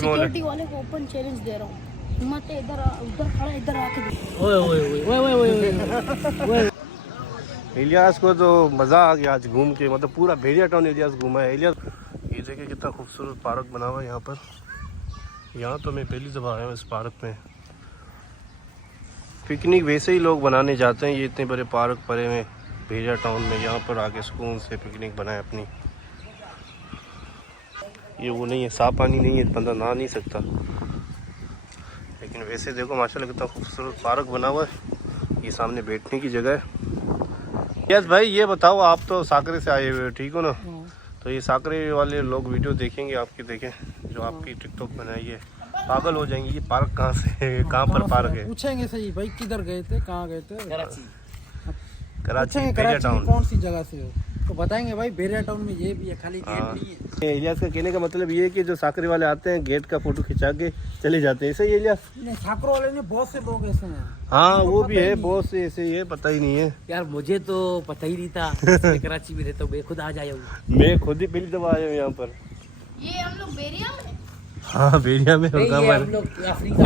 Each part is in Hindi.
सिक्योरिटी वाले को ओपन चैलेंज दे रहा हूँ, हिम्मत है इधर उधर खड़ा इधर आके इलियास को तो मज़ा आ गया आज घूम के, मतलब पूरा भेड़िया टाउन इलियास घूमा है। इलियास ये देखिए कितना खूबसूरत पार्क बना हुआ है यहाँ पर। यहाँ तो मैं पहली दफ़ा आया हूँ इस पार्क में। पिकनिक वैसे ही लोग बनाने जाते हैं, ये इतने बड़े पार्क पड़े हुए भेड़िया टाउन में, यहाँ पर आके सुकून से पिकनिक बनाए अपनी। ये वो नहीं है, साफ पानी नहीं है, बंदा नहा नहीं सकता, लेकिन वैसे देखो माशाल्लाह कितना खूबसूरत पार्क बना हुआ है। ये सामने बैठने की जगह है। यस भाई ये बताओ, आप तो साकरे से आए हुए हो, ठीक हो ना? तो ये साकरे वाले लोग वीडियो देखेंगे आपकी, देखें जो आपकी टिकटॉक बनाई है, पागल हो जाएंगे। ये पार्क कहाँ से है, कहाँ पर पार्क है? पूछेंगे सही भाई, किधर गए थे, कहाँ गए थे? कराची कराची टाउन। कौन सी जगह से हो तो बताएंगे भाई। भेड़िया टाउन में ये भी है, खाली गेट नहीं है। इलियास का कहने का मतलब ये है कि जो साकरे वाले आते हैं गेट का फोटो खिंचा के चले जाते हैं, ऐसे ही इलियास? साकरों वाले ने बहुत से लोग ऐसे हैं। हाँ वो भी है, बहुत से ऐसे ही है, पता ही नहीं है यार। मुझे तो पता ही नहीं था, कराची में रहता हूँ, मैं खुद आज आया हूँ। मैं खुद ही पहली दफा आया हूँ यहाँ पर। ये हम लोग बेरिया में, हाँ बेरिया में हम लोग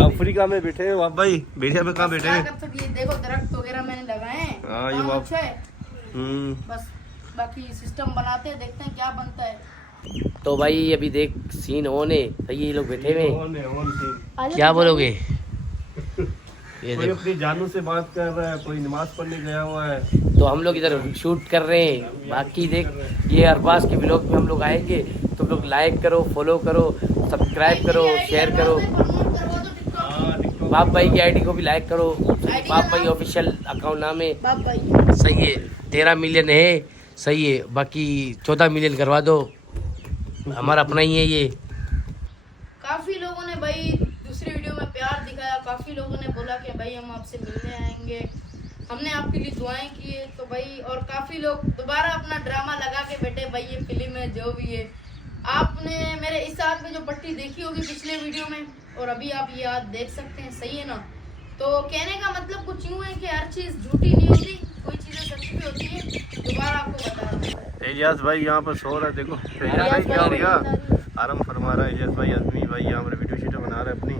अफ्रीका में बैठे हैं। वहाँ भाई बेरिया में कहाँ बैठे हैं? ये देखो दरख्त वगैरह मैंने लगाए हैं। हाँ ये अच्छा है, बस बाकी सिस्टम बनाते हैं, देखते हैं क्या बनता है। तो भाई अभी देख सीन ऑन है, सही ये लोग बैठे हुए। आजा क्या बोलोगे? ये कोई देखो, अपनी जानू से बात कर रहा है, कोई नमाज पढ़ने गया हुआ है। तो हम लोग इधर शूट कर रहे हैं। बाकी देख ये अरबाज के व्लॉग में हम लोग आएंगे, तुम लोग लाइक करो, फॉलो करो, सब्सक्राइब करो, शेयर करो। बाप भाई की आईडी को भी लाइक करो, बाप भाई ऑफिशियल अकाउंट नाम है। बाप भाई सही है, 13 मिलियन है, सही है। बाकी 14 मिलियन करवा दो, हमारा अपना ही है ये। काफी लोगों ने भाई दूसरी वीडियो में प्यार दिखाया, काफी लोगों ने बोला कि भाई हम आपसे मिलने आएंगे, हमने आपके लिए दुआएं की है। तो भाई और काफी लोग दोबारा अपना ड्रामा लगा के बैठे, भाई ये फिल्म है जो भी है। आपने मेरे इस हाथ में जो पट्टी देखी होगी पिछले वीडियो में, और अभी आप ये हाथ देख सकते हैं, सही है ना? तो कहने का मतलब कुछ यूँ है कि हर चीज झूठी नहीं होती, कोई चीजें सच्ची भी होती है। दोबारा आपको बता रहा हूँ। इलियास भाई यहाँ पर सो रहा है, देखो इलियास भाई क्या हो गया, आराम फरमा रहा है इलियास भाई। आदमी भाई यहाँ पर वीडियो शीडियो बना रहा है अपनी।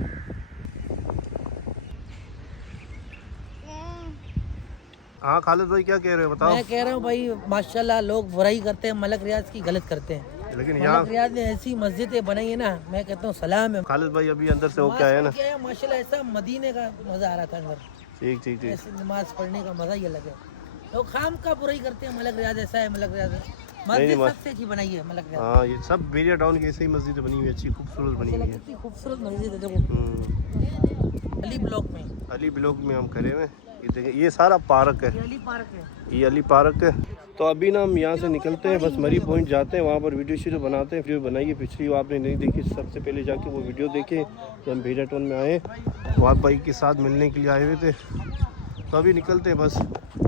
हाँ खालिद भाई क्या कह रहे हो बताओ? मैं कह रहा हूँ भाई माशाल्लाह लोग बुराई करते हैं, मलक रियाज की गलत करते हैं। लेकिन यहाँ मलक रियाज ने ऐसी मस्जिदें बनाई है ना, मैं कहता हूँ सलाम है। खालिद भाई अभी अंदर से होके आया ना। माशाल्लाह ऐसा मदीने का मजा आ रहा था अंदर, ठीक ठीक ठीक। ऐसे नमाज पढ़ने का मजा ही अलग है। लोग खाम का बुराई करते हैं, मलक रियाज ऐसा है, मलक रियाज मस्जिद सबसे अच्छी बनाई है मलक रियाज। हाँ ये सब बेरिया टाउन की ऐसे ही मस्जिद बनी हुई है, अच्छी खूबसूरत बनी हुई है। कितनी खूबसूरत मस्जिद है देखो, अली ब्लॉक में। अली ब्लॉक में हम खड़े हुए, ये देखिए ये सारा पार्क है, अली पार्क है। ये अली पार्क है। तो अभी ना हम यहाँ से निकलते हैं, बस मरी पॉइंट जाते हैं, वहाँ पर वीडियो शीडियो बनाते हैं। वीडियो बनाइए, पिछली वो आपने नहीं देखी, सबसे पहले जाके वो वीडियो देखे तो हम भेड़िया टाउन में आए, वाद भाई के साथ मिलने के लिए आए हुए थे। तो अभी निकलते हैं बस।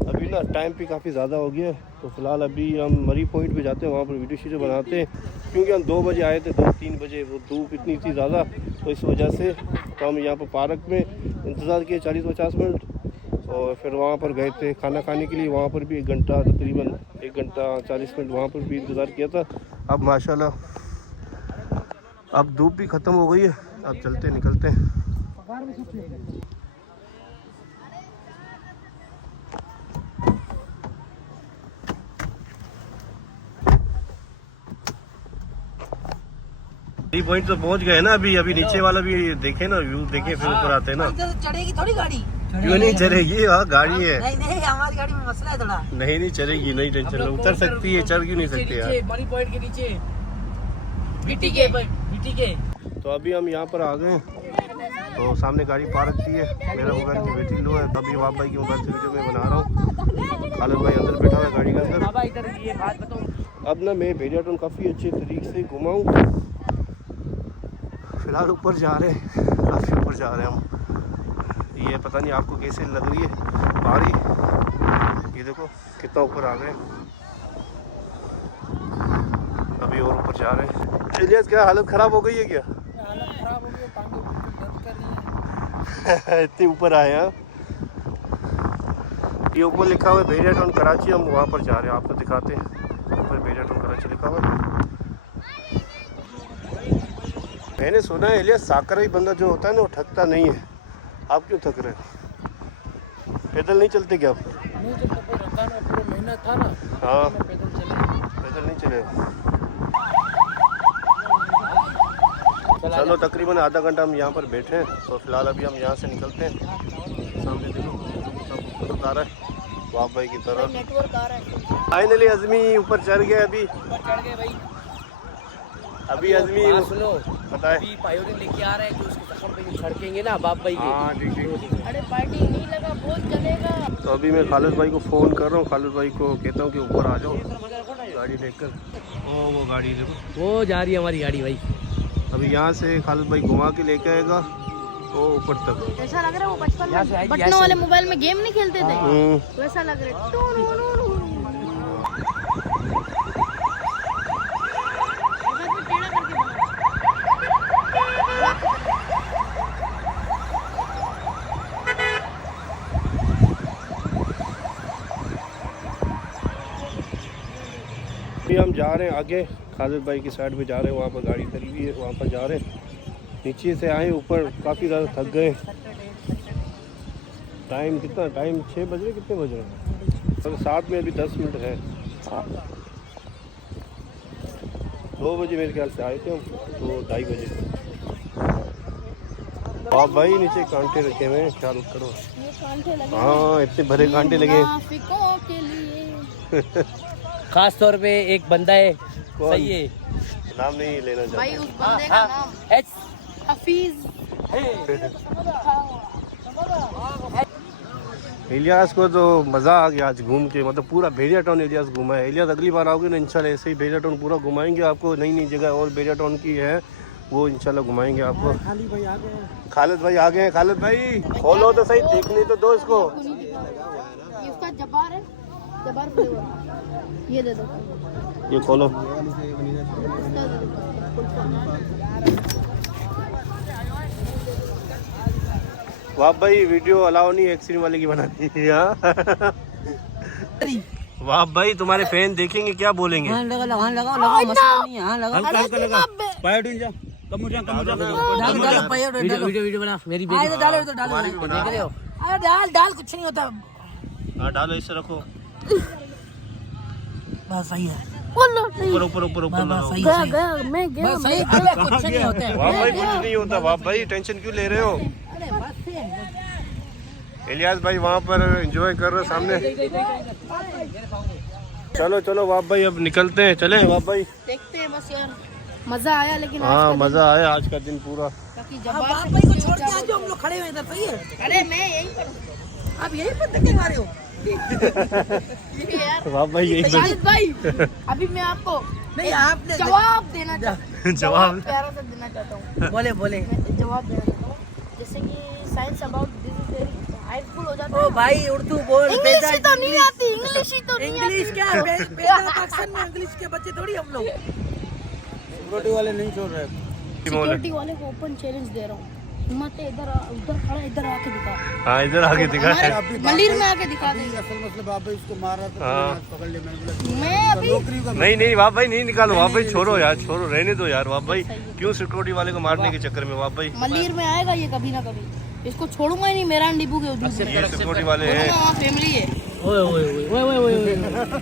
अभी ना टाइम भी काफ़ी ज़्यादा हो गया है, तो फिलहाल अभी हम मरी पॉइंट पे जाते हैं, वहाँ पर वीडियो शीडियो बनाते हैं। क्योंकि हम 2 बजे आए थे, 2-3 बजे, वो धूप इतनी थी ज़्यादा, तो इस वजह से तो हम यहाँ पर पार्क में इंतज़ार किए 40-50 मिनट, और फिर वहाँ पर गए थे खाना खाने के लिए। वहाँ पर भी 1 घंटा, तकरीबन 1 घंटा 40 मिनट वहाँ पर भी इंतज़ार किया था। अब माशाल्लाह अब धूप भी ख़त्म हो गई है, अब चलते निकलते हैं। पॉइंट तो पहुँच गए ना अभी। अभी नीचे वाला भी देखे ना, व्यू देखे, फिर ऊपर आते हैं ना। चढ़ेगी थोड़ी गाड़ी? क्यों नहीं चलेगी? हाँ गाड़ी है। नहीं हमारी गाड़ी में मसला है थोड़ा। नहीं चलेगी, नहीं टेंशन लो, उतर सकती है, चढ़ क्यों नहीं सकते यार? मनी पॉइंट के नीचे मिट्टी के। तो अभी हम यहाँ पर आ गए, तो सामने गाड़ी पार्क की है, मेरा मोबाइल की बैटरी लो है। अभी वाप भाई की मोबाइल से वीडियो में बना रहा हूँ। खालिद भाई अंदर बैठा हुआ है गाड़ी के अंदर। अब ना मैं भेड़िया टाउन काफ़ी अच्छे तरीके से घुमाऊँ। फिलहाल ऊपर जा रहे हैं, काफ़ी ऊपर जा रहे हैं हम। ये पता नहीं आपको कैसे लग रही है पहाड़ी, ये देखो कितना ऊपर आ गए। अभी और ऊपर जा रहे हैं। इलियास क्या हालत ख़राब हो गई है क्या? हालत खराब हो गई, टांगे बिल्कुल दर्द कर रही हैं। इतने ऊपर आए हैं। ये ऊपर लिखा हुआ है भेड़िया टाउन कराची, हम वहाँ पर जा रहे हैं, आपको दिखाते हैं। ऊपर भेड़िया टाउन कराची लिखा हुआ है। मैंने सुना है इलियास साकराई बंदा जो होता है ना वो थकता नहीं है। आप क्यों थक रहे हो? पैदल नहीं चलते क्या आप? नहीं चलता भाई, रमजान में पूरा महीना था ना। हाँ पैदल चले। पैदल नहीं चले। चलो तकरीबन आधा घंटा हम यहाँ पर बैठे हैं, तो फिलहाल अभी हम यहाँ से निकलते हैं। सामने देखो सब आ रहा है वाह भाई की तरफ। नेटवर्क आ रहा है। फाइनली अजमी ऊपर चढ़ गए। अभी चढ़ गए भाई। अभी अजमी सुनो, पता है। अभी पायोडी लेके आ रहे हैं जो उसके जख्म पे छड़केंगे ना बाप भाई के। हाँ ठीक ठीक। अरे पार्टी नहीं लगा, बहुत चलेगा। तो अभी मैं खालिद भाई को फ़ोन कर रहा हूँ। खालिद भाई को कहता हूँ कि ऊपर आ जाओ गाड़ी लेकर। ओ वो गाड़ी देखो, वो जा रही है हमारी गाड़ी भाई। अभी यहाँ से खालिद भाई घुमा के लेके आएगा वो ऊपर तक। ऐसा लग रहा है वो बचपन यहाँ से में आएगी, बटनों यहाँ से। वाले मोबाइल में गेम नहीं खेलते थे, वैसा लग रहा है। टेढ़ा करके बना। अभी हम जा रहे हैं आगे, खालिद भाई की साइड पे जा रहे हैं। वहाँ पर गाड़ी खड़ी हुई है, वहाँ पर जा रहे हैं। नीचे से आए ऊपर, काफ़ी ज़्यादा थक गए। टाइम कितना? टाइम 6 बज रहे, कितने बज रहे हैं? तो 7 में अभी 10 मिनट है। 2 बजे मेरे ख्याल से आए थे हम, तो 2:30 बजे। आप भाई नीचे कांटे रखे हुए हैं, ख्याल करो। ये कांटे लगे हाँ इतने भरे कांटे लगे। मुनाफिकों के लिए। खास तौर पे एक बंदा है, कौन? सही है नाम नहीं लेना भाई चाहता। उस बंदे का नाम एच हफीज। इलियास को तो मज़ा आ गया आज घूम के, मतलब पूरा भेड़िया टाउन इलियास घूमा है। इलियास अगली बार आओगे ना इंशाल्लाह ऐसे ही भेड़िया टाउन पूरा घुमाएंगे आपको। नई नई जगह और भेड़िया टाउन की है वो इंशाल्लाह घुमाएंगे आपको। खालिद भाई आ गए हैं। खालिद भाई खोलो तो सही, देखने तो दो इसको। ये उसका जब्बार है, जब्बार फ्लेवर। ये दे दो, ये खोलो। इसका दे दो। वाह भाई वीडियो अलाउ नहीं एक्सीडेंट वाले की बनानी है। हाँ वाह भाई तुम्हारे फैन देखेंगे क्या बोलेंगे? वीडियो बना मेरी बेटी। डाल कुछ नहीं होता। हाँ डालो, इससे रखो बस सही है। ऊपर ऊपर ऊपर ऊपर लगाओ। गया गया मैं गया। बस सही है, कुछ नहीं होता है। वाह भाई कुछ नहीं होता। वाह भाई टेंशन क्यों ले रहे हो? इलियास भाई वहाँ पर एंजॉय कर रहे हो सामने। चलो चलो वाह भाई अब निकलते हैं। चले वाह भाई, देखते हैं बस यार, मजा आया लेकिन आज हाँ का दिन- मज़ा आया आज का दिन पूरा। ताकि अब जब्बार बाप से भाई को पूछे छोड़ क्या के आज जो हम लोग खड़े हुए इधर, सही है। बोल- अरे मैं यही पर आप यही पर धक्के मारे हो। यार वाह भाई यही खालिद भाई, अभी मैं आपको नहीं आपने जवाब देना जवाब प्यारा सा देना चाहता हूँ। बोले बोले। मैं जवाब देना चाहता हूँ, जैसे कि science about this is very हाईफुल हो जाता ओ है। भाई उर्दू बोल। इंग्लिश ही तो नहीं आती, इंग्लिश ही तो नहीं आती। इंग्लिश क्या पाकिस्तान में इंग्लिश के बच्चे थोड़ी हम लोग। सिक्योरिटी वाले नहीं छोड़ रहे। सिक्योरिटी वाले को ओपन चैलेंज दे रहा हूँ, हिम्मत है इधर उधर खड़ा, इधर आके दिखा। हाँ इधर आगे दिखा है। हमारे मलिर में आके दिखा देंगे। असल मतलब आप इसको मार रहा था, हाँ। पकड़ ले। मैंने बोला मैं अभी नौकरी का नहीं नहीं वाह भाई नहीं निकालो। वाह भाई छोड़ो यार, छोड़ो रहने दो यार। वाह भाई क्यों सिक्योरिटी वाले को मारने के चक्कर में? वाह भाई मलिर में आएगा ये कभी ना कभी, इसको छोड़ूंगा ही नहीं। मेरा डिपू के वजूद से ये सिक्योरिटी वाले हैं। वहाँ फैमिली है। ओए ओए ओए ओए ओए।